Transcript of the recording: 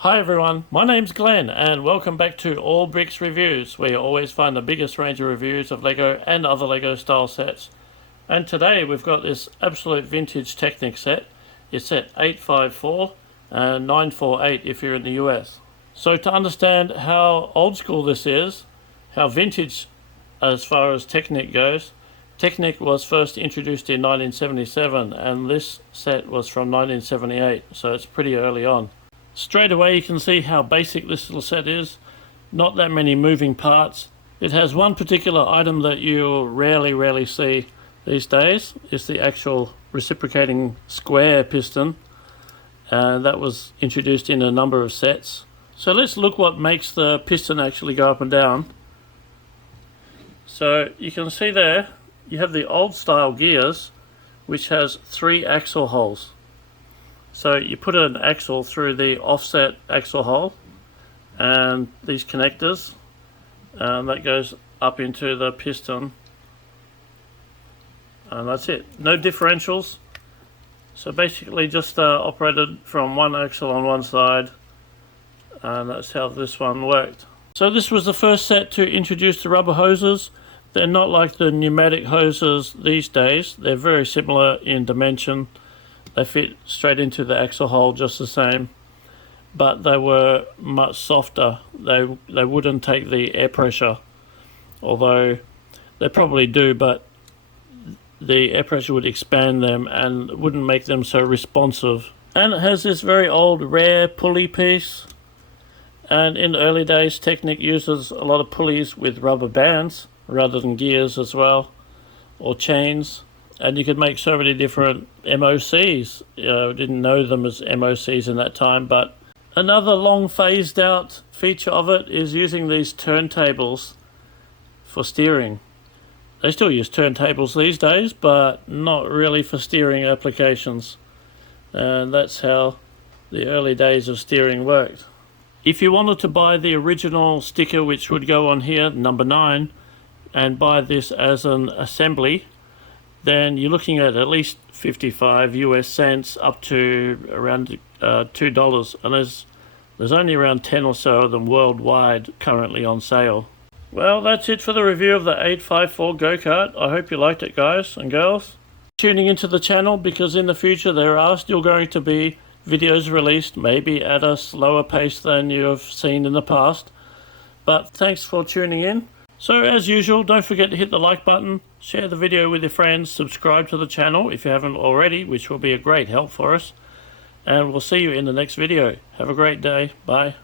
Hi everyone, my name's Glenn and welcome back to All Bricks Reviews, where you always find the biggest range of reviews of LEGO and other LEGO style sets. And today we've got this absolute vintage Technic set. It's set 854 and 948 if you're in the US. So to understand how old school this is, how vintage as far as Technic goes, Technic was first introduced in 1977 and this set was from 1978, so it's pretty early on. Straight away you can see how basic this little set is. Not that many moving parts. It has one particular item that you'll rarely see these days. It's the actual reciprocating square piston. That was introduced in a number of sets. So let's look what makes the piston actually go up and down. So you can see there you have the old style gears, which has 3 axle holes. So you put an axle through the offset axle hole and these connectors, and that goes up into the piston, and that's it. No differentials, so basically just operated from one axle on one side, and that's how this one worked. So this was the first set to introduce the rubber hoses. They're not like the pneumatic hoses these days. They're very similar in dimension. They fit straight into the axle hole just the same, but they were much softer. They wouldn't take the air pressure, although they probably do, but the air pressure would expand them and wouldn't make them so responsive. And it has this very old rare pulley piece, and in the early days Technic uses a lot of pulleys with rubber bands rather than gears as well, or chains. And you could make so many different MOCs. Didn't know them as MOCs in that time, but another long phased out feature of it is using these turntables for steering. They still use turntables these days, but not really for steering applications. And that's how the early days of steering worked. If you wanted to buy the original sticker, which would go on here, number 9, and buy this as an assembly, then you're looking at least 55 US cents up to around $2, and there's only around 10 or so of them worldwide currently on sale. Well, that's it for the review of the 854 Go-Kart. I hope you liked it, guys and girls. Tuning into the channel, because in the future there are still going to be videos released, maybe at a slower pace than you have seen in the past. But thanks for tuning in. So as usual, don't forget to hit the like button, share the video with your friends, subscribe to the channel if you haven't already, which will be a great help for us. And we'll see you in the next video. Have a great day. Bye.